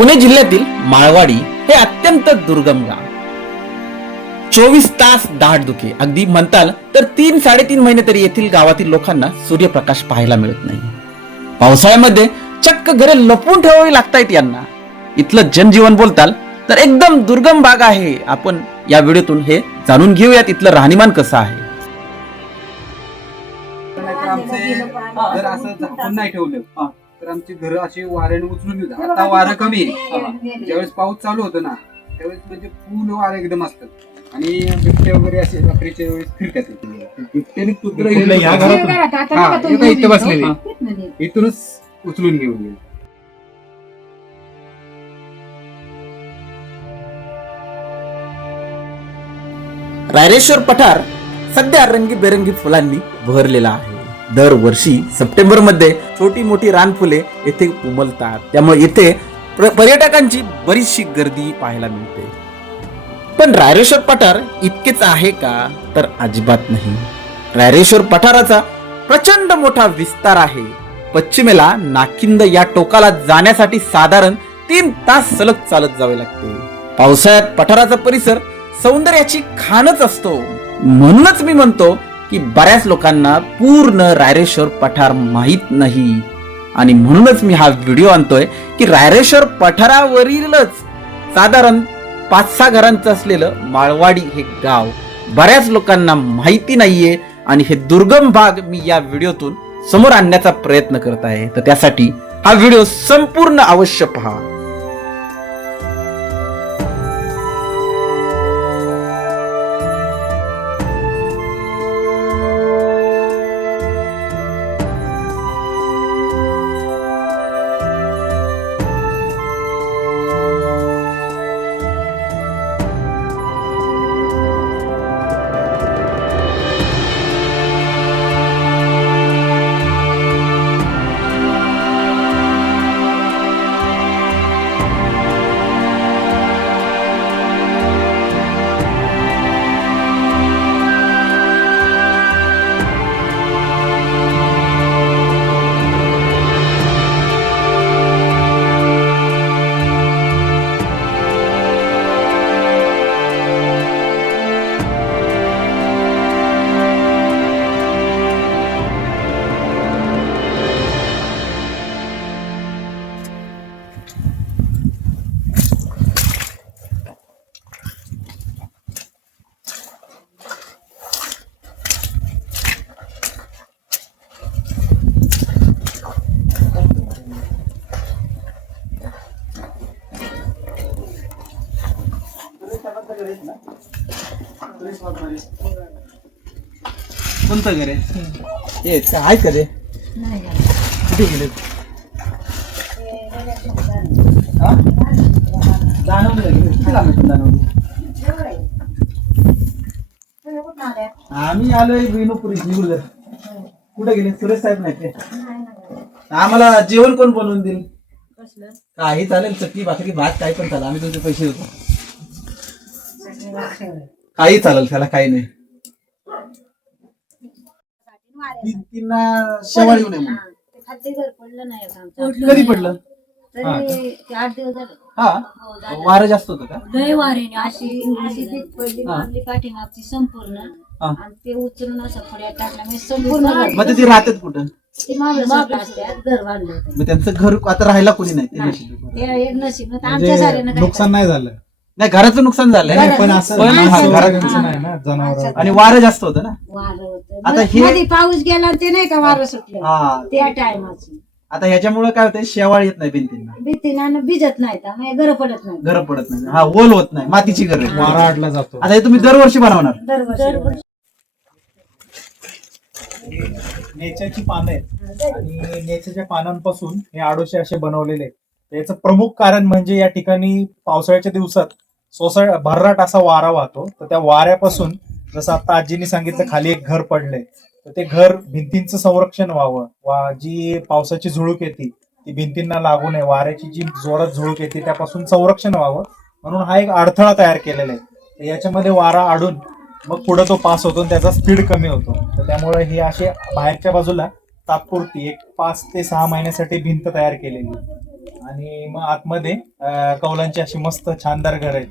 पुणे जिल्ह्यातील माळवाडी हे अत्यंत दुर्गम गाव. चोवीस तास दाटदुखे अगदी म्हणताल तर तीन साडेतीन महिने तरी येथील गावातील लोकांना सूर्यप्रकाश पाहायला मिळत नाही. पावसाळ्यामध्ये चक्क घरे लपवून ठेवावी लागतायत यांना. इथलं जनजीवन बोलताल तर एकदम दुर्गम भाग आहे. आपण या व्हिडिओतून हे जाणून घेऊयात इथलं राहणीमान कसं आहे. जर असं नाही ठेवलं. तर आमची घरं अशी वाऱ्याने उचलून घेतात आता वारं कमी आहे. ज्यावेळेस पाऊस चालू होतो ना त्यावेळेस म्हणजे फुल वारं एकदम असतं. आणि बिबटे वगैरे असे रात्रीच्या वेळेस फिरतात. बिबट्याने कुत्रं? हा, हे इथं बसलेले. इथूनच उचलून घेऊन गेले रायरेश्वर पठार सध्या रंगीबेरंगी फुलांनी बहरलेला आहे. दरवर्षी सप्टेंबरमध्ये छोटी मोठी रानफुले येथे उमलतात. त्यामुळे येथे पर्यटकांची बरीचशी गर्दी पाहायला मिळते. पण रायरेश्वर पठार इतकेच आहे का? तर अजिबात नाही. रायरेश्वर पठाराचा प्रचंड मोठा विस्तार आहे. पश्चिमेला नाकिंद या टोकाला जाण्यासाठी साधारण तीन तास सलग चालत जावे लागते. पावसाळ्यात पठाराचा परिसर सौंदर्याची खाणच असतो. म्हणूनच मी म्हणतो की बऱ्याच लोकांना पूर्ण रायरेश्वर पठार माहीत नाही. आणि म्हणूनच मी हा व्हिडिओ आणतोय की रायरेश्वर पठारावरीलच साधारण पाच सहा घरांचं असलेलं माळवाडी हे गाव बऱ्याच लोकांना माहिती नाहीये आणि हे दुर्गम भाग मी या व्हिडिओतून समोर आणण्याचा प्रयत्न करत आहे. तर त्यासाठी हा व्हिडिओ संपूर्ण अवश्य पहा. कोणतं घर आहे हे का आहे का ते कुठे गेले? हा? किती? आम्ही आलोय विनोपुरी निगुर्जर कुठे गेले? सुरेश साहेब नाही ते आम्हाला जेवण कोण बनवून देईल? काही चालेल चटणी भाकरी भात काय पण चालेल. आम्ही तुमचे पैसे देतो. काही चालेल त्याला काही नाही. ती- तिला शेवाळ येऊ नये म्हणून. खाते घर पडलं नाही आता आमचं. कधी पडलं? तरी ते आठ दिवस झाले. हा? वारं जास्त होतं का? लय वारेने अशी अशी भीत पडली. हा. मारली पाठीमागची संपूर्ण. हा. आणि ते उचलून असं फड्यात टाकला. मी संपूर्ण. मग ते ते राहतात कुठं? ते घर बांधलं होतं. मग त्यांचं घर आता राहायला कोणी नाही. ते नाही. नशीब. ते एक नशीब. आमच्या साऱ्यानं म्हणजे काय नुकसान नाही झालं. नाही घराचं नुकसान झालंय. नाही, पण असं पण ना जनावर आणि वारं जास्त होतं ना. वारं होतं. आता हे- मध्ये पाऊस गेला आणि ते नाही का वारं सुटलं? हा त्या टायमाचं. आता ह्याच्यामुळे काय होतंय शेवाळ येत नाही भिंतींना. भीतीनं भिजत नाही तर मग घर पडत नाही. घर पडत नाही. हा ओल होत नाही. मातीची घर आहे. वारा आडला जातो. आता हे तुम्ही दरवर्षी बनवणार. दरवर्षी. नेच्याची पानं आहेत. आणि नेच्याच्या पानांपासून हे आडोशे असे बनवलेले आहेत. याचं प्रमुख कारण म्हणजे या ठिकाणी पावसाळ्याच्या दिवसात सोसाय भर्राट असा वारा वाहतो. तर त्या वाऱ्यापासून जसं आता आजीने सांगितलं खाली एक घर पडलंय. तर ते घर भिंतींचं संरक्षण व्हावं. वा जी पावसाची झुळूक येते ती भिंतींना लागू नये. वाऱ्याची जी जोरात झुळूक येते त्यापासून संरक्षण व्हावं. म्हणून हा एक अडथळा तयार केलेला आहे. याच्यामध्ये वारा आडून मग पुढे तो पास होतो त्याचा स्पीड कमी होतो. तर त्यामुळे हे असे बाहेरच्या बाजूला तात्पुरती एक पाच ते सहा महिन्यासाठी भिंत तयार केलेली आणि मग आतमध्ये अं, कौलांची अशी मस्त छानदार घर आहेत.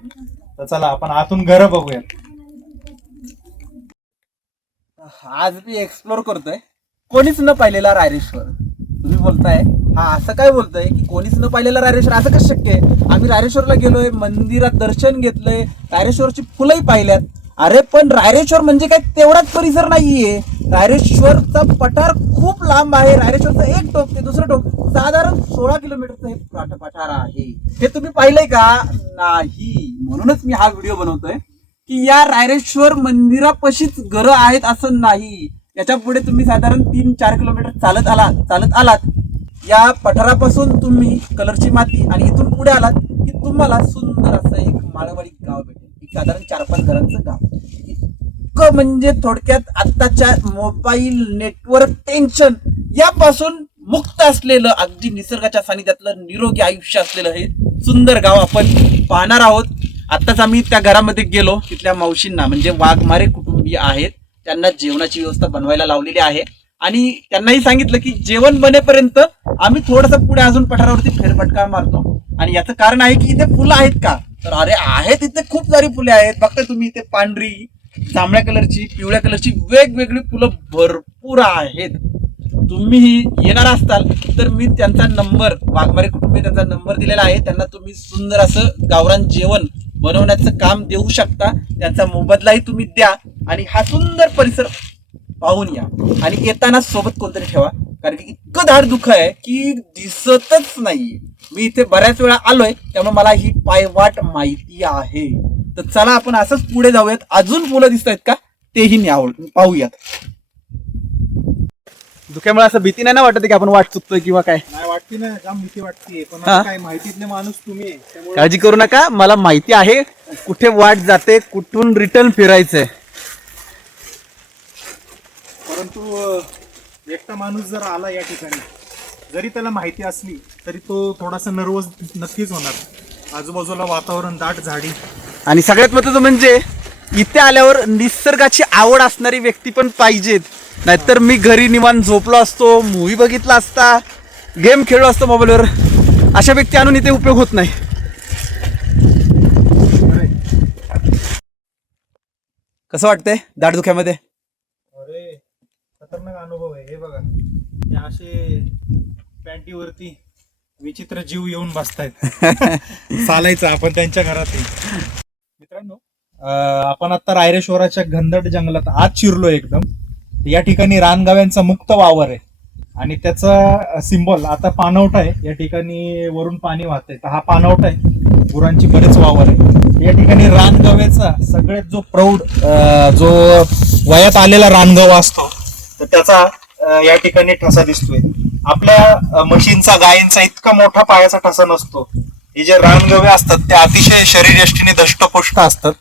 तर चला आपण आतून घर बघूयात. आज मी एक्सप्लोर करतोय कोणीच न पाहिलेला रायरेश्वर. तुम्ही बोलताय हा असं काय बोलतोय की कोणीच न पाहिलेला रायरेश्वर? असं कसं शक्य आहे? आम्ही रायरेश्वरला गेलोय मंदिरात दर्शन घेतलंय रायरेश्वरची फुलंही पाहिल्यात. अरे पण रायरेश्वर म्हणजे काय तेवढाच परिसर नाहीये. रायरेश्वरचा पठार खूप लांब आहे. रायरेश्वरचं एक टोक ते दुसरं टोक साधारण सोळा किलोमीटरचं हे पठार आहे. हे तुम्ही पाहिलंय का? नाही. म्हणूनच मी हा व्हिडिओ बनवतोय की या रायरेश्वर मंदिरापाशीच घरं आहेत असं नाही. याच्यापुढे तुम्ही साधारण तीन चार किलोमीटर चालत आलात चालत आलात. या पठारापासून तुम्ही कलरची माती आणि इथून पुढे आलात की तुम्हाला सुंदर असं एक माळवाडी गाव भेटेल. एक साधारण चार पाच घरांचं गाव. म्हणजे थोडक्यात आत्ताच्या मोबाईल नेटवर्क टेन्शन यापासून मुक्त असलेलं अगदी निसर्गाच्या सानिध्यातलं निरोगी आयुष्य असलेलं हे सुंदर गाव आपण पाहणार आहोत. आत्ताच आम्ही त्या घरामध्ये गेलो तिथल्या मावशींना म्हणजे वाघमारे कुटुंबीय आहेत. त्यांना जेवणाची व्यवस्था बनवायला लावलेली आहे. आणि त्यांनाही सांगितलं की जेवण बनेपर्यंत आम्ही थोडंसं पुढे अजून पठारावरती फेरफटका मारतो. आणि याचं कारण आहे की इथे फुलं आहेत का? तर अरे आहेत इथे खूप सारी फुले आहेत. बघता तुम्ही इथे पांढरी जांभळ्या कलरची पिवळ्या कलरची वेगवेगळी फुलं भरपूर आहेत. तुम्ही येणार असताल तर मी त्यांचा नंबर वाघमारे कुटुंबीय त्यांचा नंबर दिलेला आहे. त्यांना तुम्ही सुंदर असं गावरान जेवण बनवण्याचं काम देऊ शकता. त्यांचा मोबदलाही तुम्ही द्या आणि हा सुंदर परिसर पाहून या. आणि येताना सोबत कोणतरी ठेवा कारण की इतकं धाड दुःख आहे की दिसतच नाही मी इथे बऱ्याच वेळा आलोय त्यामुळे मला ही पायवाट माहिती आहे. तर चला आपण असंच पुढे जाऊयात. अजून फुलं दिसत आहेत का? तेही न्यावं पाहूयात. धुक्यामुळे असं भीती नाही ना वाटत की आपण वाट चुकतोय किंवा काय? नाही वाटते ना जाम भीती वाटते पण हा? आता काय माहितीतले माणूस तुम्ही आहे. त्यामुळे काळजी करू नका. मला माहिती आहे कुठे वाट जाते कुठून रिटर्न फिरायचंय. परंतु अं, एकटा माणूस जर आला या ठिकाणी जरी त्याला माहिती असली तरी तो थोडासा नर्वस नक्कीच होणार. आजूबाजूला वातावरण दाट झाडी आणि सगळ्यात महत्वाचं म्हणजे इथे आल्यावर निसर्गाची आवड असणारी व्यक्ती पण पाहिजेत. नाहीतर मी घरी निवांत झोपलो असतो मूवी बघितला असता गेम खेळलो असतो मोबाईलवर अशा व्यक्ती आणून इथे उपयोग होत नाही. कसं वाटतंय दाटदुख्यामध्ये? अरे खतरनाक अनुभव आहे. हे बघा असे पॅन्टीवरती विचित्र जीव येऊन बसतायत. चालायचं आपण त्यांच्या घरात. मित्रांनो आपण आता रायरेश्वराच्या घनदट जंगलात आत शिरलो एकदम. या ठिकाणी रानगाव्यांचा मुक्त वावर आहे. आणि त्याचा सिम्बॉल आता पानवटा आहे. या ठिकाणी वरून पाणी वाहतंय. तर हा पानवटा आहे. गुरांची बरेच वावर आहे. या ठिकाणी रानगव्याचा सगळ्यात जो प्रौढ जो वयात आलेला रानगव असतो तर त्याचा या ठिकाणी ठसा दिसतोय. आपल्या म्हशींचा गायींचा इतका मोठा पायाचा ठसा नसतो. हे जे रानगवे असतात ते अतिशय शरीरयष्टीने दष्टपुष्ट असतात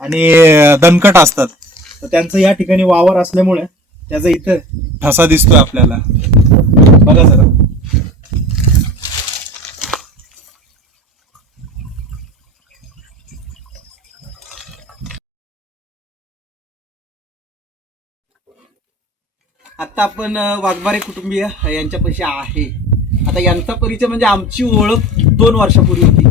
आणि दणकट असतात. तर त्यांचं या ठिकाणी वावर असल्यामुळे त्याचा इथं ठसा दिसतोय आपल्याला. बघा जरा. आता आपण वाघबारे कुटुंबीय यांच्यापाशी आहे. आता यांचा परिचय म्हणजे आमची ओळख दोन वर्षापूर्वी होती.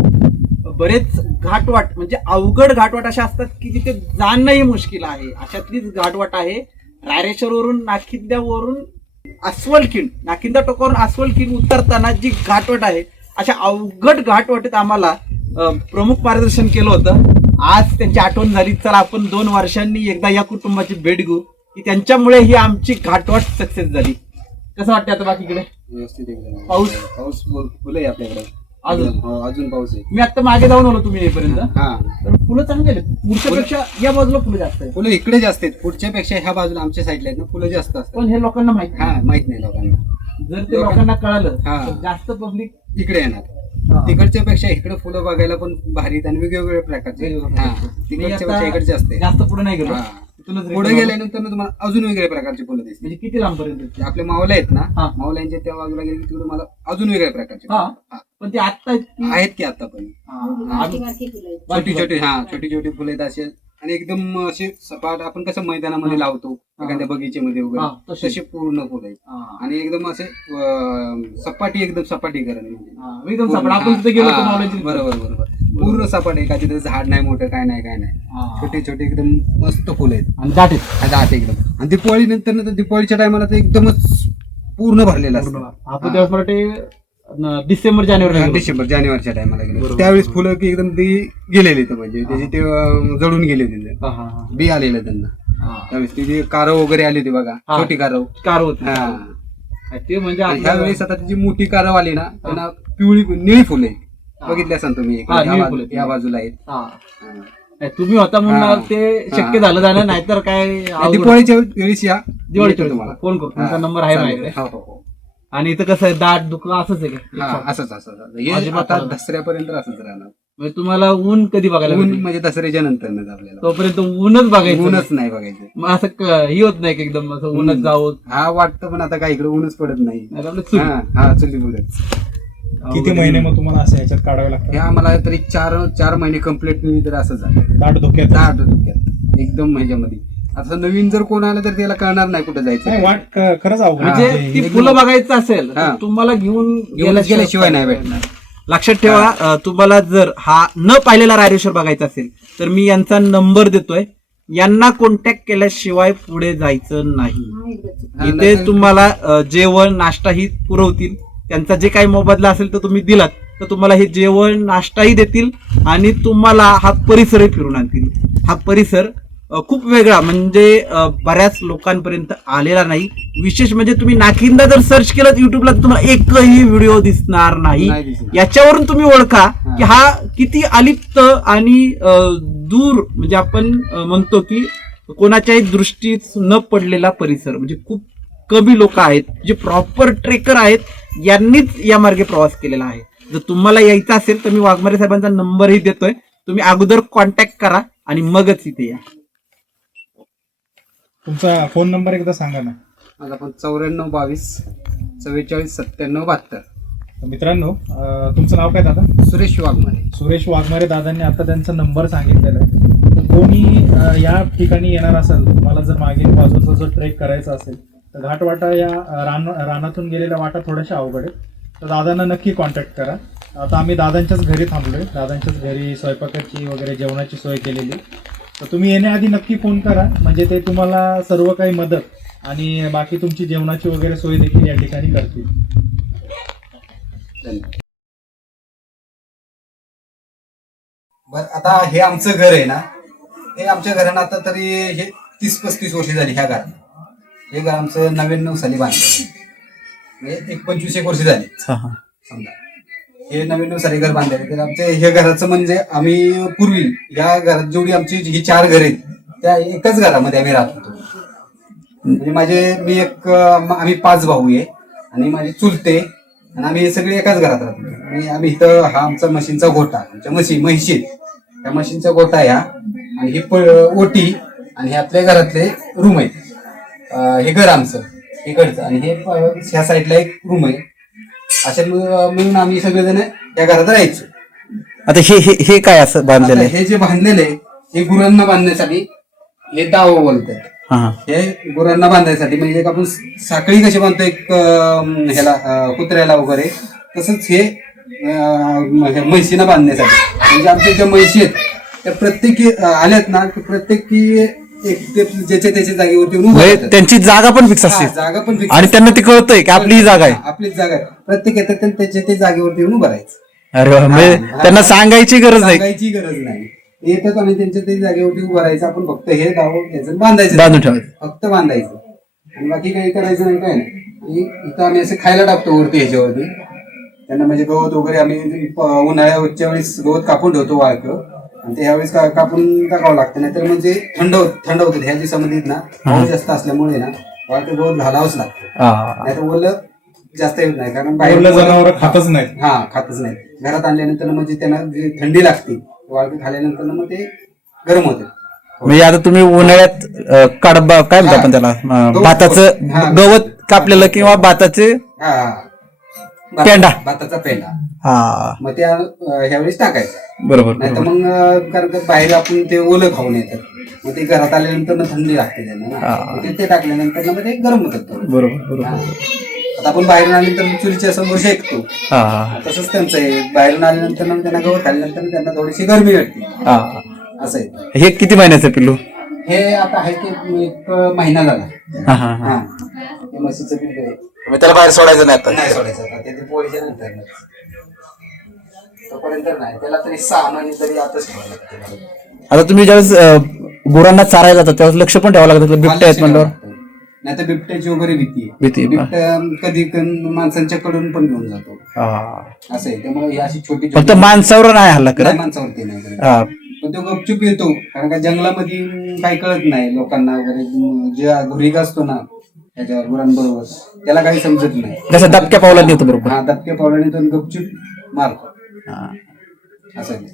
बरेच घाटवाट म्हणजे अवघड घाटवाट अशा असतात की जिथे जाणंही मुश्किल आहे. अशातलीच घाटवाट आहे रायरेश्वरवरून नाखिंद्यावरून अस्वलखिंड नाखिंदा टोकावरून अस्वलखिंड उतरताना जी घाटवाट आहे अशा अवघड घाटवाटेत आम्हाला प्रमुख मार्गदर्शन केलं होतं. आज त्यांची आठवण झाली. चला आपण दोन वर्षांनी एकदा या कुटुंबाची भेट घेऊ. की त्यांच्यामुळे ही आमची घाटवाट सक्सेस झाली. कसं वाटतं आता बाकीकडे? व्यवस्थित एकदम. पाऊस? पाऊस बोल फुलं आहे आपल्याकडे. अजून? हो अजून पाऊस आहे. मी आता मागे जाऊन आलो तुम्ही येईपर्यंत हा. तर फुलं चांगली आहेत. पुढच्या पेक्षा या बाजूला फुलं जास्त आहेत. फुलं इकडे जास्त आहेत. पुढच्या पेक्षा ह्या बाजूला आमच्या साईडला आहेत ना फुलं जास्त असतात. पण हे लोकांना माहिती हा माहीत नाही लोकांना. जर ते लोकांना कळालं हा. तर जास्त पब्लिक इकडे येणार. तिकडच्या पेक्षा इकडे फुलं बघायला पण भारी आहेत आणि वेगवेगळ्या प्रकारचे हा तिकडच्या पेक्षा इकडे जास्त आहे जास्त पुढे नाही गेलो. हा. पुढे. गेल्यानंतर ना तुम्हाला अजून वेगळ्या प्रकारचे फुलं दिसतील. म्हणजे किती लांब पर्यंत जे आपले मावले आहेत ना. मावल्यांच्या त्या बाजूला गेले की तिकडे मला अजून वेगळ्या प्रकारचे. पण ते आत्ता इतकी- आहेत की आता पण हा. छोटी छोटी हा छोटी छोटी फुलं आहेत असे. आणि एकदम असे सपाट आपण कसं मैदानामध्ये लावतो एखाद्या बगीचेमध्ये वगैरे तसे. पूर्ण फुल आहेत. आणि एकदम असे सपाटी एकदम सपाटीकरण म्हणजे एकदम बरोबर बरोबर. पूर्ण सपाट आहे तिथं झाड नाही मोठं काय नाही काय नाही. छोटे छोटे एकदम मस्त फुलं आहेत. आणि दाट आहेत. आत एकदम. आणि दिवाळी नंतर दिवाळीच्या टायमाला तर एकदमच पूर्ण भरलेलं. असतं. आपण त्यावेळेस डिसेंबर जानेवारी डिसेंबर जानेवारीच्या टायमाला गेलो. त्यावेळेस फुलं की एकदम ती गेलेली तर म्हणजे त्याची ते जळून गेले हा. बी आलेलं त्यांना. त्यावेळेस ती कारव वगैरे आली होती बघा. छोटी कारव कार होती. हा. ते म्हणजे ह्यावेळेस आता ती जी मोठी कारव आली ना त्यांना पिवळी निळी फुले बघितली असाल तुम्ही. हा, या बाजूला आहेत हा. हा. नाही, तुम्ही होता म्हणून हा. ते शक्य. झालं जाणं नाहीतर काय अवघड. दिवाळीच्या वेळेस या दिवाळीच्या येतो वेळेस फोन करू. तुमचा हा, नंबर आहे चालेल. माझ्याकडे. हो, हो, हो. आणि इथं कसं आहे दाट दुखणं असंच आहे हा, का असंच असंच असं. हे अजिबात आता. दसऱ्यापर्यंत असंच राहणार म्हणजे तुम्हाला ऊन कधी बघायला ऊन भेटेल? म्हणजे दसऱ्याच्या नंतर आपल्याला तोपर्यंत ऊनच बघायचं ऊनच नाही. बघायचं मग असं क- हे होत नाही की एकदम असं ऊनच हम्म. जावं हा वाटतं पण आता काय इकडे ऊनच पडत नाही नाही तर आपलं चुल. हा हा चुली पुढेच किती महिने मग तुम्हाला असं ह्याच्यात काढावे लागतात हे आम्हाला तरी चार चार महिने कंप्लीट तर असं झालं. दाट धोक्यात? दहा डोक्यात एकदम ह्याच्यामध्ये. आता नवीन जर कोण आलं तर त्याला कळणार नाही कुठं नाही जायचं वाट क- खरंच अवघड म्हणजे. ती फुलं बघायचं असेल तर हा. तुम्हाला घेऊन घेऊन गेल्याशिवाय नाही भेटणार. लक्षात ठेवा अं, तुम्हाला जर हा न पाहिलेला रायरेश्वर बघायचा असेल तर मी यांचा नंबर देतोय. यांना कॉन्टॅक्ट केल्याशिवाय पुढे जायचं नाही. हा. हा, इथे तुम्हाला अं, जेवण नाश्ताही पुरवतील. त्यांचा जे काही मोबदला असेल तर तुम्ही दिलात तर तुम्हाला हे जेवण नाश्ताही देतील आणि तुम्हाला हा परिसरही फिरून आणतील. हा परिसर खूप वेगळा म्हणजे बऱ्याच लोकांपर्यंत आलेला नाही. विशेष म्हणजे तुम्ही नाकिंदा जर सर्च केलं युट्यूबला तुम्हाला एकही व्हिडिओ दिसणार नाही. याच्यावरून तुम्ही ओळखा की हा किती अलिप्त आणि दूर म्हणजे आपण म्हणतो की कोणाच्याही दृष्टीत न पडलेला परिसर म्हणजे खूप कमी लोक आहेत जे प्रॉपर ट्रेकर आहेत यांनीच या मार्गे प्रवास केलेला आहे. जर तुम्हाला यायचं असेल तर मी वाघमारे साहेबांचा नंबरही देतोय. तुम्ही अगोदर कॉन्टॅक्ट करा आणि मगच इथे या. तुमचा फोन नंबर एकदा सांगा ना. माझा पण चौऱ्याण्णव बावीस चव्वेचाळीस सत्त्याण्णव बहात्तर. तर मित्रांनो अं, तुमचं नाव काय दादा? सुरेश वाघमारे. सुरेश वाघमारे दादांनी आता त्यांचा नंबर सांगितलेला आहे. तर कोणी अं, या ठिकाणी येणार असेल तुम्हाला जर मागील बाजूचा जर ट्रेक करायचा असेल तर घाटवाटा या रान रानातून गेलेल्या वाटा थोड्याशा अवघड आहेत. तर दादांना नक्की कॉन्टॅक्ट करा. आता आम्ही दादांच्याच घरी थांबलोय. दादांच्याच घरी स्वयंपाकाची वगैरे जेवणाची सोय केलेली. तर तुम्ही येण्याआधी नक्की फोन करा. म्हणजे ते तुम्हाला सर्व काही मदत आणि बाकी तुमची जेवणाची वगैरे सोय देखील या ठिकाणी करतील. धन्यवाद बर आता हे आमचं घर आहे ना. हे आमच्या घरानं आता तरी हे तीस पस्तीस वर्ष झाली ह्या घरात हे घर आमचं नव्याण्णव साली बांधलं. म्हणजे एक पंचवीस एक वर्ष झाली. समजा. हे नवीन साली घर बांधले तर आमचे हे घराचं म्हणजे आम्ही पूर्वी या घरात जेवढी आमची ही चार घर आहेत त्या एकाच घरामध्ये आम्ही राहत होतो. म्हणजे माझे मी एक अं, आम्ही पाच भाऊ आहे आणि माझे चुलते आणि आम्ही सगळे एकाच घरात राहतो आणि आम्ही इथं हा आमचा म्हशींचा गोठा आमच्या म्हशी म्हशी आहेत. त्या म्हशींचा गोठा ह्या आणि ही प- ओटी आणि हे आपल्या घरातले रूम आहेत. हे घर आमचं इकडचं. आणि हे ह्या साईडला एक रूम आहे. अशा मिळून आम्ही सगळेजण या घरात राहायचो. आता हे हे हे काय असं बांधलेलं आहे? हे जे बांधलेले आहे, हे गुरांना बांधण्यासाठी हे दाव बोलतात. हा गुरांना बांधायसाठी म्हणजे आपण साखळी कशी बांधतो एक ह्याला कुत्र्याला वगैरे तसंच हे म्हशीना बांधण्यासाठी. म्हणजे आमच्या ज्या म्हशी आहेत त्या प्रत्येकी आल्यात ना प्रत्येकी ज्याच्या त्याच्या जागेवरती येऊन उभं म्हणजे. त्यांची जागा पण फिक्स असते. जागा पण fix आणि त्यांना ते कळतंय की आपली ही जागा आहे. हा, आपलीच जागा आहे. प्रत्येक येतात त्यांनी त्याच्या त्या जागेवरती येऊन उभं राहायचं. अरे वा, म्हणजे. त्यांना सांगायची गरज नाही. सांगायची गरज नाही. येतात आणि त्यांच्या त्या जागेवरती उभं राहायचं. आपण फक्त हे दाव त्याचं बांधायचं. बांधून ठेवायचं. फक्त बांधायचं. आणि बाकी काही करायचं नाही काय नाही. आणि इथं आम्ही असं खायला टाकतो वरती ह्याच्यावरती. त्यांना म्हणजे गवत वगैरे आम्ही प- उन्हाळ्याच्या वेळेस गवत कापून ठेवतो वाळकं. आणि ते ह्यावेळेस का- कापून टाकावं लागतं नाहीतर म्हणजे थंड होत थंड होतं ह्या दिवसामध्ये ना पाऊस जास्त असल्यामुळे ना वाळकं गवत घालावंच लागतं. हा. नाहीतर ओलं जास्त येत नाही कारण बाहेरला ओलं- जनावर खातच नाहीत. हा खातच नाही घरात आणल्यानंतर म्हणजे त्यांना जी थंडी लागते वाळकं खाल्ल्यानंतर मग ते गरम होते. म्हणजे आता तुम्ही उन्हाळ्यात अं, कडबा काय म्हणतो आपण त्याला? अं, गवत- भाताचं. गवत कापलेलं किंवा भाताचे हा. भात- पेंडा. भाताचा पेंडा हा. मग त्या ह्यावेळेस टाकायचं. बरोबर नाही तर बरोबर. मग कारण का बाहेर आपण ते ओलं खाऊन येतात. मग ते घरात आल्यानंतर ना थंडी लागते त्यांना ना. हा. मग ते- ते टाकल्यानंतर ना मग ते गरम होतात थोडं. बरोबर बरोबर. आता आपण बाहेरून आल्यानंतर चुलीच्या समोर शेकतो. हा हा. तसंच त्यांचं आहे. बाहेरून आल्यानंतर ना त्यांना गवत खाल्ल्यानंतर त्यांना थोडीशी गरमी वाटते. हा. असं आहे. हे किती महिन्याचं पिल्लू? हे आता आहे ते एक महिना झाला. हा हा हा. हा. हे म्हशीचं पिल्लू आहे. मग त्याला बाहेर सोडायचं नाही आता. नाही सोडायचं आता. ते ते पोळीच्या नंतर. तोपर्यंत नाही. त्याला तरी सहा महिने तरी आताच ठेवावं लागतं आता तुम्ही ज्यावेळेस गुरांना चारायला जाता त्यावेळेस लक्ष पण ठेवावं लागतं बिबट्या आहेत म्हणल्यावर. नाही तर बिबट्याची वगैरे भीती आहे. भीती आहे. बिबट्या कधी माणसांच्या कडून पण घेऊन जातो. हा. असं आहे. त्यामुळे ही अशी छोटी फक्त माणसावर नाही हल्ला नाही करत माणसावरती नाही करत. हा. पण तो गपचूप येतो. कारण का जंगलामध्ये काही कळत नाही. लोकांना वगैरे जे घुरीग असतो ना त्याच्यावर गुरांबरोबर त्याला काही समजत नाही. जसं दबक्या पावलांनी येतो बरोबर. हा दबक्या पावलाने तो गपचूप मारतो. हा. असं आहे.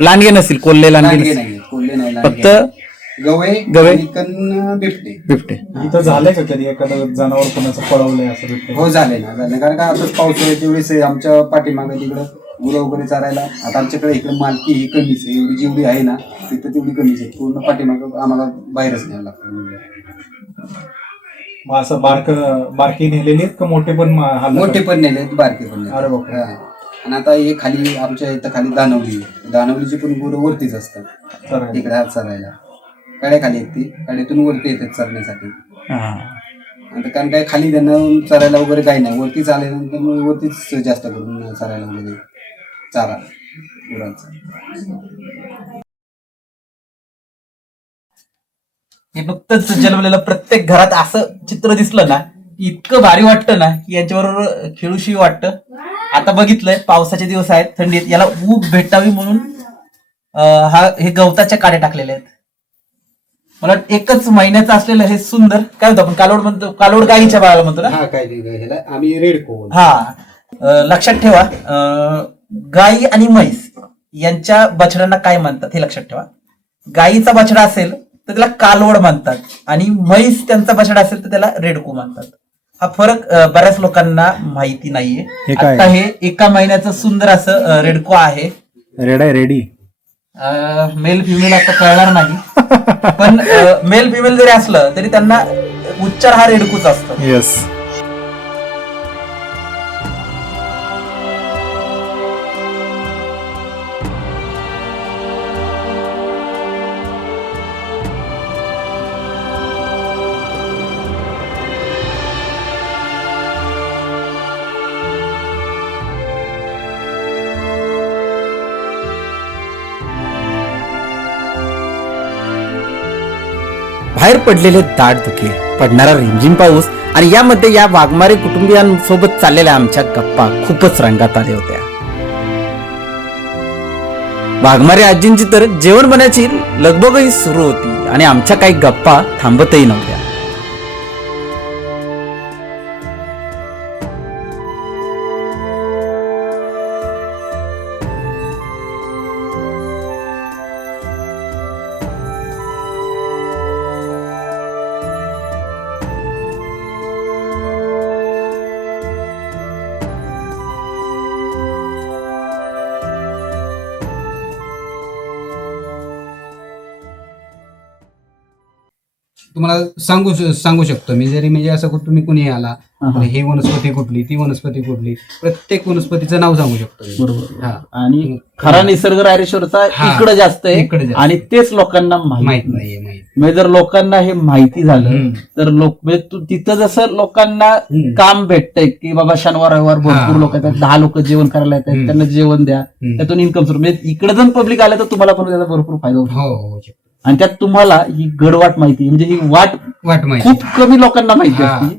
लांडगे नसतील कोल्हे लांडगे लांडगे नसतील. नाही कोल्हे नाही फक्त लांडगे. गवे गवे. आणि कन्न बिबटे. बिबटे. इथं झालंय का कधी एखादं जनावर कोणाचं पळवलंय असं बिबटे? हो झाले ना झाले कारण का आताच पावसाळ्याच्या वेळेस आहे, आमच्या पाठीमागे तिकडं गुरं वगैरे चारायला. आता आमच्याकडे इकडे मालकी ही कमीच आहे. एवढी जेवढी आहे ना तिथं तेवढी कमीच आहे. पूर्ण पाठीमागं आम्हाला बाहेरच न्यावं लागतं. मग असं बारक बारकी नेलेली आहेत का मोठे पण मा- मोठे पण नेले बारके पण नेले. अरे बापरे. हा. आणि आता हे खाली आमच्या इथं खाली दानवली आहे. दानवलीची पण गुरं वरतीच असतात करतात? इकडे हात चालायला कड्या खाली आहेत ती कड्यातून वरती येतात चरण्यासाठी हा. आता कारण काय खाली त्यांना चरायला वगैरे काही नाही वरती चालल्यानंतर मग वरतीच जास्त करून चरायला वगैरे चारा गुरांचा हे नुकतंच जन्मलेलं प्रत्येक घरात असं चित्र दिसलं ना की इतकं भारी वाटतं ना की यांच्याबरोबर खेळूशी वाटतं. आता बघितलंय पावसाचे दिवस आहेत थंडी आहेत याला ऊब भेटावी म्हणून अं, हा हे गवताच्या काड्या टाकलेल्या आहेत. मला वाटतं एकच महिन्याचं असलेलं हे सुंदर काय म्हणतो आपण कालोड म्हणतो कालोड गाईच्या बाळाला म्हणतो ना? हा काय नाही काय ह्याला आम्ही रेड कोण हा अं, लक्षात ठेवा अं, गाई आणि म्हैस यांच्या बछड्यांना काय म्हणतात हे लक्षात ठेवा. गाईचा बछडा असेल तर त्याला कालवड म्हणतात आणि म्हैस त्यांचा बछडा असेल तर त्याला रेडकू म्हणतात हा फरक बऱ्याच लोकांना माहिती नाहीये. हे? आता हे एका महिन्याचं सुंदर असं रेडको आहे. रेड आहे रेडी. मेल फिमेल आता कळणार नाही. पण मेल फिमेल जरी असलं तरी त्यांना उच्चार हा रेडकूच असतो. येस बाहेर पडलेले दाट धुके पडणारा रिमझिम पाऊस आणि यामध्ये या वाघमारे कुटुंबियांसोबत चाललेल्या आमच्या गप्पा खूपच रंगात आल्या होत्या. वाघमारे आजींची तर जेवण बनायची लगबगही सुरू होती आणि आमच्या काही गप्पा थांबतही नव्हत्या. तुम्हाला सांगू सांगू शकतो मी जरी म्हणजे असं कुठं तुम्ही कुणी आला ही वनस्पती कुठली ती वनस्पती कुठली प्रत्येक वनस्पतीचं नाव सांगू शकतो मी. बरोबर हा आणि खरा निसर्ग रायरेश्वरचा हा. इकडं जास्त आहे जास्त. आणि तेच लोकांना माहीत माहीत नाहीये माहीत म्हणजे जर लोकांना हे माहिती झालं हम्म. तर लोक म्हणजे तू- तिथं जसं लोकांना हम्म. काम भेटतंय की बाबा शनिवार रविवार भरपूर हा. लोक येतात दहा लोक जेवण करायला येतात हम्म. त्यांना जेवण द्या हम्म. त्यातून इन्कम सोर्स म्हणजे इकडे जर पब्लिक आलं तर तुम्हाला पण त्याचा भरपूर फायदा होतो हो हो शकतो. आणि त्यात तुम्हाला ही गडवाट माहिती म्हणजे ही वाट वाट माहिती. खूप कमी लोकांना माहिती हा. असते.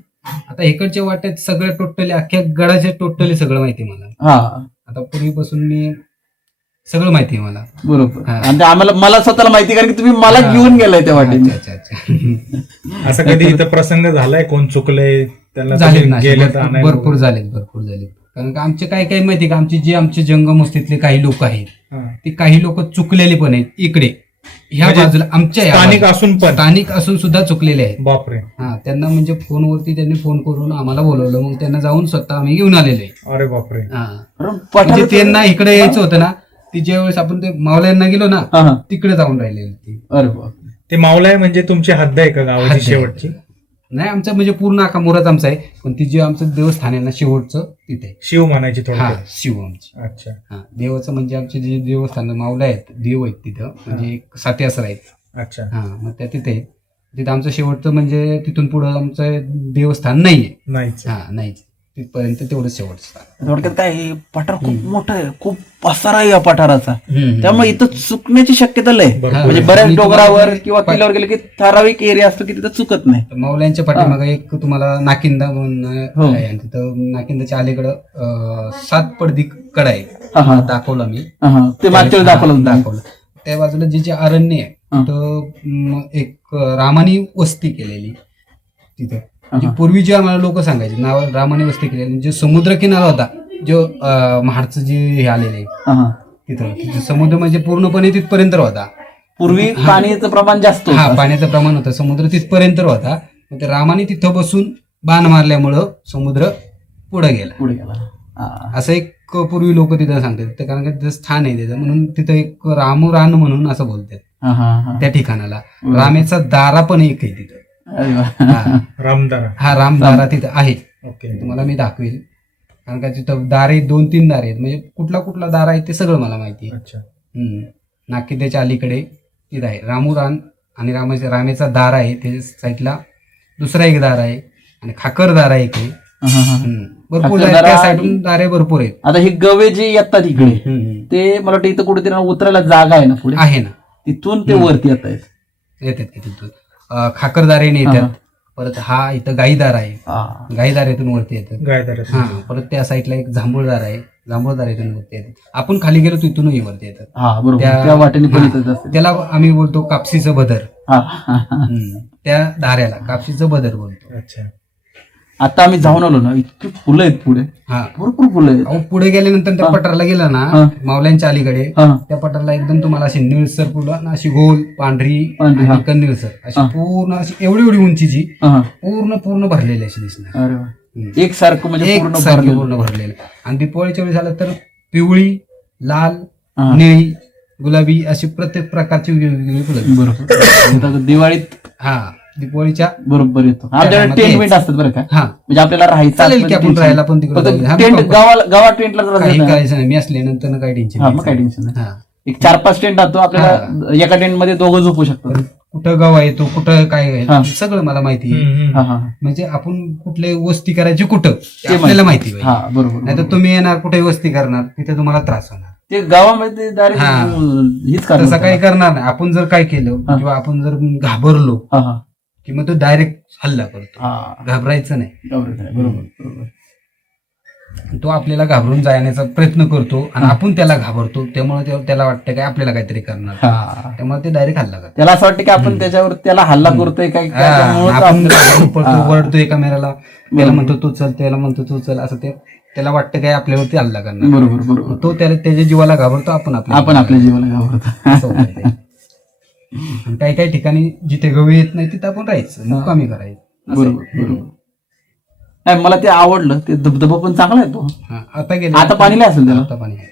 आता इकडच्या वाट्यात सगळं टोटली अख्ख्या गडाचे टोटली सगळं माहिती आहे मला. हा. आता पूर्वीपासून मी सगळं माहिती आहे मला. बरोबर. हा. आणि ते आम्हाला मला स्वतःला माहिती कारण की तुम्ही मला हा. घेऊन गेलाय त्या वाटेने. अच्छा अच्छा अच्छा. असं कधी इथं प्रसंग झालाय? कोण चुकलंय? त्याला तुम्ही ना भरपूर- आणायला भरपूर झालेत भरपूर झालेत. कारण का आमचे काय काय माहिती का? आमचे जे आमचे जंगम वस्तीतले काही लोक आहेत हा. ते काही लोक चुकलेले पण आहेत इकडे. ह्या म्हणजे बाजूला आमच्या या स्थानिक बाजूला. असून पण. स्थानिक असून सुद्धा चुकलेले आहेत. बापरे. हा त्यांना म्हणजे फोनवरती त्यांनी फोन करून आम्हाला बोलवलं. मग त्यांना जाऊन स्वतः आम्ही घेऊन आलेले अरे बापरे. हा. म्हणजे त्यांना इकडे यायचं होतं ना ती ज्या वेळेस आपण ते मावल्यांना गेलो ना हा, हा. तिकडे जाऊन राहिलेली ती. अरे बापरे. ते मावलाय म्हणजे तुमची हद्द आहे का गावाची. शेवटची? नाही आमचं म्हणजे पूर्ण आका मोराच आमचा आहे. पण ती जे आमचं देवस्थान आहे ना शेवटचं तिथे. शिव म्हणायची हा थोडक्यात शिव आमची. अच्छा. हा देवाचं म्हणजे आमचे जे देवस्थान मावले आहेत देव आहेत तिथं. म्हणजे एक साती आहेत. अच्छा. हा मग त्या तिथे आहेत. तिथं आमचं शेवटचं म्हणजे तिथून पुढं आमचं देवस्थान नाहीये. नाहीच हा नाही तिथपर्यंत तेवढंच शेवटचं. थोडक्यात काय हे पठार खूप मोठं आहे खूप पसारा आहे या पठाराचा हम्म. त्यामुळे इथं चुकण्याची शक्यता लय बरोबर. म्हणजे बऱ्याच डोंगरावर किंवा किल्ल्यावर गेले की ठराविक एरिया असतो की तिथं चुकत नाही तर माऊल्यांच्या पाठीमागे एक तुम्हाला नाकिंदा म्हणून हो. आहे आणि तिथं नाकिंदाच्या अलीकडं अं, सात पडदी कडा आहे हा, हा. दाखवला मी हा, हा. ते मागच्या वेळी दाखवलं होतं. दाखवलं त्या बाजूला जे जे अरण्य आहे म, एक रामानी वस्ती केलेली तिथं म्हणजे. पूर्वी जे आम्हाला लोक सांगायचे नाव रामाने वस्ती केलेली जे समुद्र किनारा होता जो महाडचं जे हे आलेलं. तिथं. तिथं समुद्र म्हणजे पूर्णपणे तिथपर्यंत होता. पूर्वी. पाण्याचं प्रमाण जास्त हा पाण्याचं प्रमाण होतं. समुद्र तिथपर्यंत होता. मग ते रामाने तिथं बसून बाण मारल्यामुळं समुद्र पुढे गेला. पुढे गेला. असं एक पूर्वी लोक तिथं सांगतात. कारण का तिथं स्थान आहे त्याचं म्हणून तिथं एक रामरान म्हणून असं बोलतात. त्या ठिकाणाला. रामेचा दारा पण एक आहे तिथं. अरे वा. हा. रामदारा हा राम दारा तिथं आहे ओके तुम्हाला मी दाखवेल कारण का तिथं दारे दोन तीन दारे आहेत म्हणजे कुठला कुठला दारा आहे ते सगळं मला माहिती आहे अच्छा हम्म. नाकिद्याच्या अलीकडे तिथं आहे रामुरान आणि रामाच्या रामेचा दार आहे त्याच्या साईडला दुसरा एक दार आहे आणि खाकर दार आहे एक आहे हा, हा, हा. हम्म. भरपूर खाकर. दारा त्या साईडून दारे भरपूर आहेत आता हे गवे जे येतात इकडे हम्म. ते मला वाटतं इथं कुठेतरी उतरायला जागा आहे ना पुढे आहे ना तिथून ते हम्म. वरती येत आहेत येतात ते तिथून अं, खाकरदारेने हा, येतात परत हा इथं गाईदार आहे. हा. गाईदारेतून वरती येतात. गायदार हा परत त्या साईडला एक जांभूळदार आहे. जांभूळदारेतून वरती येतात. आपण खाली गेलो तिथूनही वरती येतात. हा बरोबर. त्या- त्या वाटेने पण. येतच असते त्याला आम्ही बोलतो कापसीचं बदर. हा, हा, हा. हम्म. त्या दाऱ्याला कापसीचं बदर बोलतो. अच्छा. आता आम्ही जाऊन आलो ना इतकी फुलं आहेत पुढे हा भरपूर फुलं आहेत अहो पुढे गेल्यानंतर त्या हा. पठाराला गेला ना. मावल्यांच्या अलीकडे हा त्या पठाराला एकदम तुम्हाला अशी निळसर फुलं ना अशी गोल पांढरी पांढरी, हा. आणि कन्निळसर अशी हा. पूर्ण अशी एवढी एवढी उंचीची हा. पूर्ण पूर्ण भरलेली अशी दिसणार अरे वा. हम्म. एक सारखं म्हणजे एक पूर्ण सारखं भरलेलं. पूर्ण भरलेलं आणि दिवाळीच्या वेळी झालं तर पिवळी लाल हा. निळी गुलाबी अशी प्रत्येक प्रकारची वेगवेगळी फुलं बरोबर आता दिवाळीत हा दिवाळीच्या बरोबर येतो. टायमामध्ये टेंट. वेंट असतात बरं का? हा. म्हणजे आपल्याला राहायचं चालेल की आपण राहायला पण तिकडे. हा, टेंट गावाला गावात टेंटला जरा काही जायचं. ना. करायचं नाही. मी असल्यानंतर ना काही टेन्शन हा मग काय टेन्शन नाही. एक चार पाच टेंट राहतो. आपल्याला एका टेंटमध्ये दोघं झोपू शकतो कुठं गाव येतो कुठं काय आहे, हा. सगळं मला माहिती आहे. हा. हा म्हणजे आपण कुठले वस्ती करायची कुठं ते ते आपल्याला माहिती हा पाहिजे बरोबर. नाही तर बरोबर. तुम्ही येणार कुठे वस्ती करणार तिथे तुम्हाला त्रास होणार. ते गावामध्ये डायरेक्ट हा. हीच तसं करणार काही करणार नाही. आपण जर काय केलं हा. किंवा आपण जर घाबरलो हा हा. की मग तो डायरेक्ट हल्ला करतो. हा. घाबरायचं नाही. बरोबर बरोबर. तो आपल्याला घाबरून जाण्याचा प्रयत्न करतो आणि आपण त्याला घाबरतो. त्यामुळे ते- त्याला वाटतं काय आपल्याला काहीतरी करणार. हा. त्यामुळे ते डायरेक्ट हल्ला करतो. त्याला असं वाटतं की आपण. त्याच्यावर त्याला हल्ला करतोय काय हा, आपण पळतो हा. वरडतोय कॅमेराला त्याला. म्हणतो तू चल त्याला म्हणतो तू चल. असं ते त्याला वाटतं काय आपल्यावरती हल्ला करणार. बरोबर बरोबर. तो त्याला त्याच्या जीवाला घाबरतो आपण आपल्या आपण आपल्या जीवाला घाबरतो. असं होतंय ते. आणि काही काही ठिकाणी जिथे गवळी येत नाही तिथे आपण राहायचं. मुक्कामी करायचं. असं आहे. बरोबर. बरोबर नाही मला ते आवडलं. ते धबधबा पण चांगला आहे तो. हा, आता गेले आता पाणी नाही असेल त्याला? आता पाणी आहे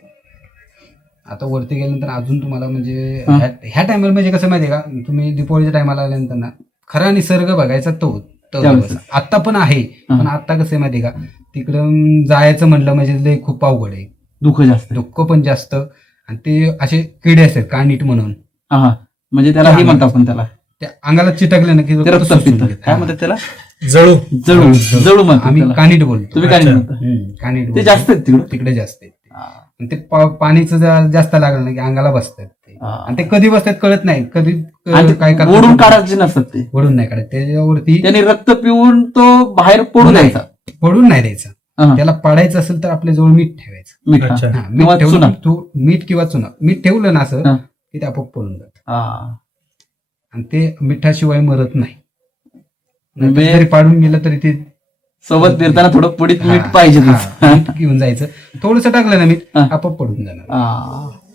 आता वरती गेल्यानंतर अजून तुम्हाला म्हणजे हा. ह्या- ह्या टायमाला म्हणजे कसं माहितीये का? तुम्ही दीपावलीच्या टायमाला आल्यानंतर ना खरा निसर्ग बघायचा तो तो त्यावेळेस. दिवस. आता पण आहे. हा. पण आता कसं आहे माहितीये का? तिकडं जायचं म्हणलं म्हणजे लय खूप अवघड आहे. दुःख जास्त. दुःख पण जास्त. आणि ते असे किडे असतात कानीट म्हणून. हा. म्हणजे त्याला हे म्हणतो आपण त्याला. त्या अंगाला चिटकले ना की ते रक्त पित्त. काय म्हणतात त्याला? जळू. जळू. जळू. आम्ही. कानीट बोलतो. तुम्ही काय अच्छा. म्हणता. हम्म, कानीट ते बोलतो. जास्त आहेत तिकडं? तिकडे जास्त आहेत आणि ते पा- पाणीचं जरा जास्त लागलं ना की अंगाला बसतात ते. हा. आणि ते कधी बसतात कळत नाही. कधी क- आणि काय ते करतात ओढून काढायचे नसतात ते. ओढून नाही काढत. त्याच्यावरती त्याने रक्त पिऊन तो बाहेर पडू नाही. द्यायचा. पडून नाही द्यायचं. हा. त्याला पाडायचं असेल तर आपल्या जवळ मीठ ठेवायचं. मीठ अच्छा. हा, किंवा मीठ चुना. ठेवून तू मीठ किंवा चुना. मीठ ठेवलं ना असं हा. की ते आपोआप पडून जात. हा. आणि ते मिठाशिवाय मरत नाही. म्हणजे- जरी पाडून गेलं तरी ते सोबत फिरताना थोडं पुढीत मीठ हा, पाहिजे हा, मीठ घेऊन जायचं. थोडस टाकलं ना मीठ हा. आपोआप पडून जाणार.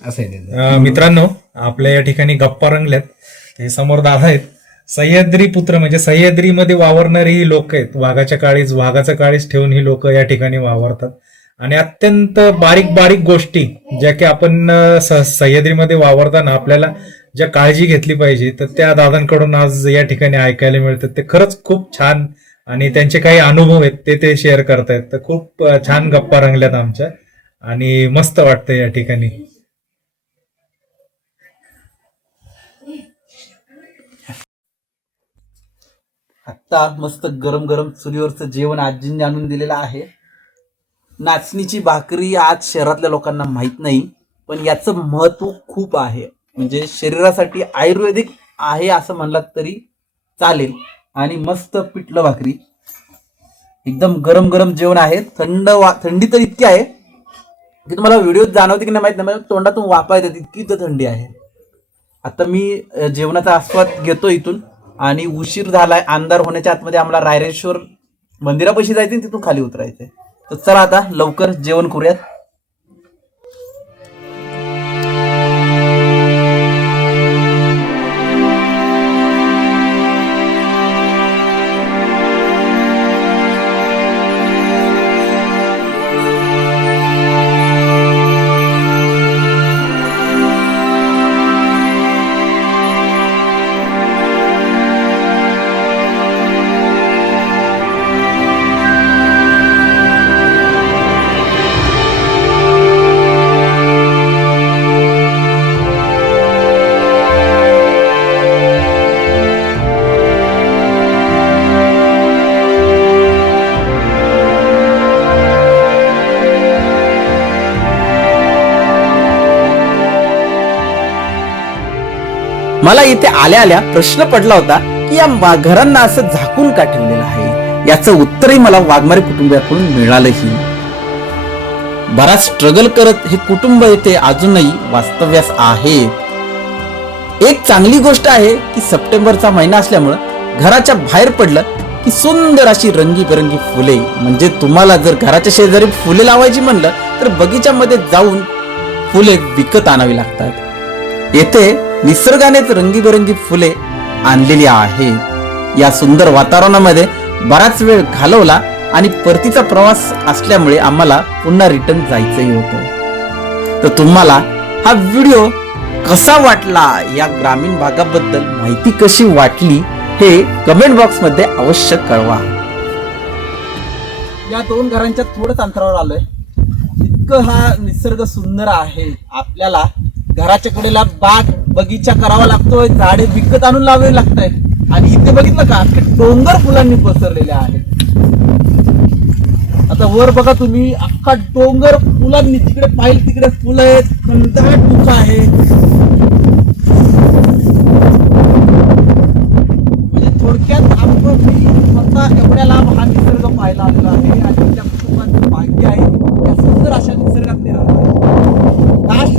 असं आहे त्याचं. अं, मित्रांनो आपल्या या ठिकाणी गप्पा रंगल्यात. हे समोर दादा आहेत. सह्याद्री पुत्र म्हणजे सह्याद्रीमध्ये वावरणारी ही लोक आहेत. वाघाच्या काळीच वाघाचं काळीच ठेवून ही लोक या ठिकाणी वावरतात. आणि अत्यंत बारीक बारीक गोष्टी ज्या की आपण अं, स- सह्याद्रीमध्ये वावरताना आपल्याला ज्या काळजी घेतली पाहिजे तर त्या दादांकडून आज या ठिकाणी ऐकायला मिळतात ते खरंच खूप छान आणि त्यांचे काही अनुभव आहेत ते ते शेअर करतायत. तर खूप छान गप्पा रंगल्यात आमच्या. आणि मस्त वाटतं या ठिकाणी. आत्ता मस्त गरम गरम चुलीवरचं जेवण आजींनी आणून दिलेलं आहे. नाचणीची भाकरी आज शहरातल्या लोकांना माहीत नाही पण याचं महत्त्व खूप आहे. म्हणजे शरीरासाठी आयुर्वेदिक आहे असं म्हणलात तरी चालेल. आणि मस्त पिठलं भाकरी. एकदम गरम गरम जेवण आहे. थंड वा थंडी तर इतकी आहे की तुम्हाला व्हिडिओ जाणवते की नाही माहीत नाही तोंडातून वापा येतात इतकी तर थंडी आहे. आता मी जेवणाचा आस्वाद घेतो इथून आणि उशीर झालाय अंधार होण्याच्या आतमध्ये आम्हाला रायरेश्वर मंदिरापाशी जायचं आणि तिथून खाली उतरायचंय. तर चला आता लवकर जेवण करूयात. मला इथे आल्या आल्या प्रश्न पडला होता की या घरांना असं झाकून का ठेवलेलं आहे? याचं उत्तरही मला वाघमारे कुटुंबियाकडून मिळालंही. बराच स्ट्रगल करत हे कुटुंब येथे अजूनही वास्तव्यास आहे. एक चांगली गोष्ट आहे की सप्टेंबरचा महिना असल्यामुळं घराच्या बाहेर पडलं की सुंदर अशी रंगीबेरंगी फुले. म्हणजे तुम्हाला जर घराच्या शेजारी फुले लावायची म्हणलं तर बगीच्यामध्ये जाऊन फुले विकत आणावी लागतात. येथे निसर्गानेच रंगीबेरंगी फुले आणलेली आहेत या सुंदर वातावरणामध्ये बराच वेळ घालवला आणि परतीचा प्रवास असल्यामुळे आम्हाला पुन्हा रिटर्न जायचंही होतं. तर तुम्हाला हा व्हिडिओ कसा वाटला या ग्रामीण भागाबद्दल माहिती कशी वाटली हे कमेंट बॉक्समध्ये अवश्य कळवा. या दोन घरांच्या थोडंच अंतरावर आलोय. इतकं हा निसर्ग सुंदर आहे. आपल्याला घराच्या कडेला बाग बगीचा करावा लागतोय झाडे विकत आणून लावावे लागत आहेत आणि इथे बघितलं का अख्खे डोंगर फुलांनी पसरलेले आहेत. आता वर बघा तुम्ही अख्खा डोंगर फुलांनी तिकडे पाहिजे तिकडे फुलं आहेत खंडाट मुख आहे. म्हणजे थोडक्यात आपण मी स्वतः एवढ्या लांब हा निसर्ग पाहायला आलेला आहे आणि त्या कुटुंबाचं भाग्य आहे. त्या सुंदर अशा निसर्गात ते आहे.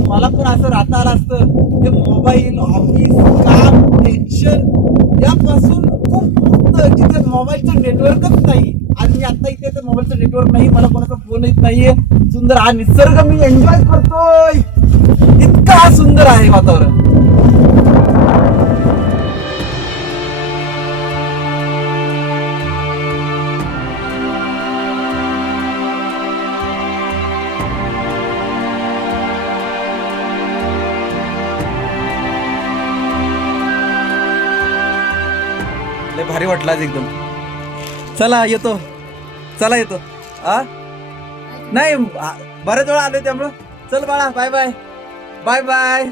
मला पण असं राहता आलं असतं हे मोबाईल ऑफिस काम टेन्शन यापासून खूप मुक्त जिथे मोबाईलचं नेटवर्कच नाही. आणि मी आता इथे तर मोबाईलचं नेटवर्क नाही मला कोणाचा फोन येत नाहीये. सुंदर हा निसर्ग मी एन्जॉय करतोय. इतका सुंदर आहे वातावरण. लय एकदम. चला येतो. चला येतो. आ? नाही आ, बऱ्याच वेळा आलोय त्यामुळं. चल बाळा बाय बाय. Bye bye.